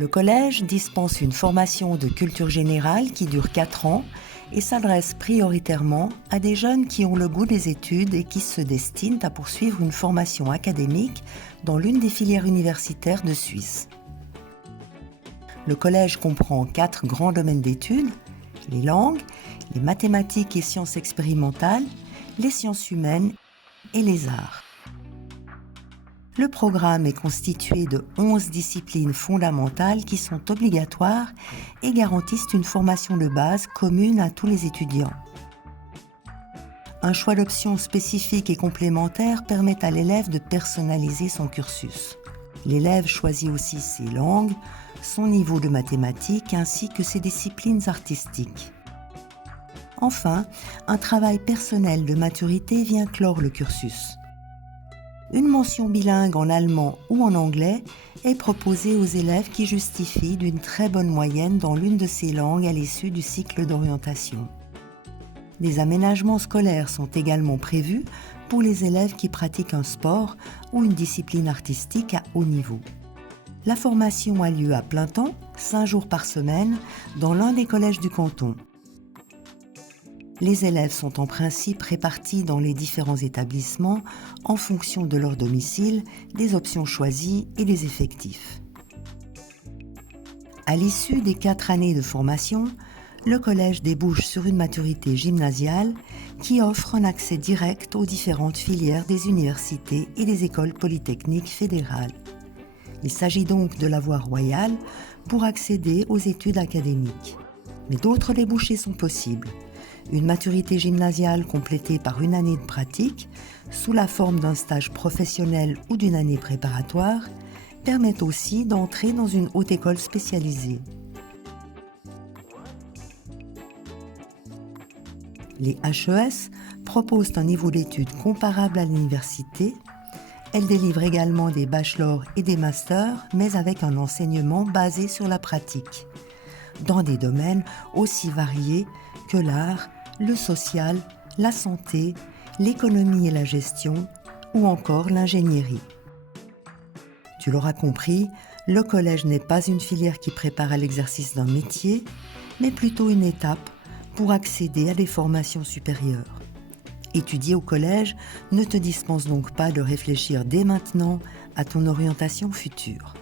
Le collège dispense une formation de culture générale qui dure 4 ans et s'adresse prioritairement à des jeunes qui ont le goût des études et qui se destinent à poursuivre une formation académique dans l'une des filières universitaires de Suisse. Le collège comprend 4 grands domaines d'études: les langues, les mathématiques et sciences expérimentales, les sciences humaines et les arts. Le programme est constitué de 11 disciplines fondamentales qui sont obligatoires et garantissent une formation de base commune à tous les étudiants. Un choix d'options spécifiques et complémentaires permet à l'élève de personnaliser son cursus. L'élève choisit aussi ses langues, son niveau de mathématiques ainsi que ses disciplines artistiques. Enfin, un travail personnel de maturité vient clore le cursus. Une mention bilingue en allemand ou en anglais est proposée aux élèves qui justifient d'une très bonne moyenne dans l'une de ces langues à l'issue du cycle d'orientation. Des aménagements scolaires sont également prévus pour les élèves qui pratiquent un sport ou une discipline artistique à haut niveau. La formation a lieu à plein temps, 5 jours par semaine, dans l'un des collèges du canton. Les élèves sont en principe répartis dans les différents établissements en fonction de leur domicile, des options choisies et des effectifs. À l'issue des 4 années de formation, le collège débouche sur une maturité gymnasiale qui offre un accès direct aux différentes filières des universités et des écoles polytechniques fédérales. Il s'agit donc de la voie royale pour accéder aux études académiques. Mais d'autres débouchés sont possibles. Une maturité gymnasiale complétée par une année de pratique, sous la forme d'un stage professionnel ou d'une année préparatoire, permet aussi d'entrer dans une haute école spécialisée. Les HES proposent un niveau d'études comparable à l'université. Elles délivrent également des bachelors et des masters, mais avec un enseignement basé sur la pratique, dans des domaines aussi variés que l'art, le social, la santé, l'économie et la gestion, ou encore l'ingénierie. Tu l'auras compris, le collège n'est pas une filière qui prépare à l'exercice d'un métier, mais plutôt une étape pour accéder à des formations supérieures. Étudier au collège ne te dispense donc pas de réfléchir dès maintenant à ton orientation future.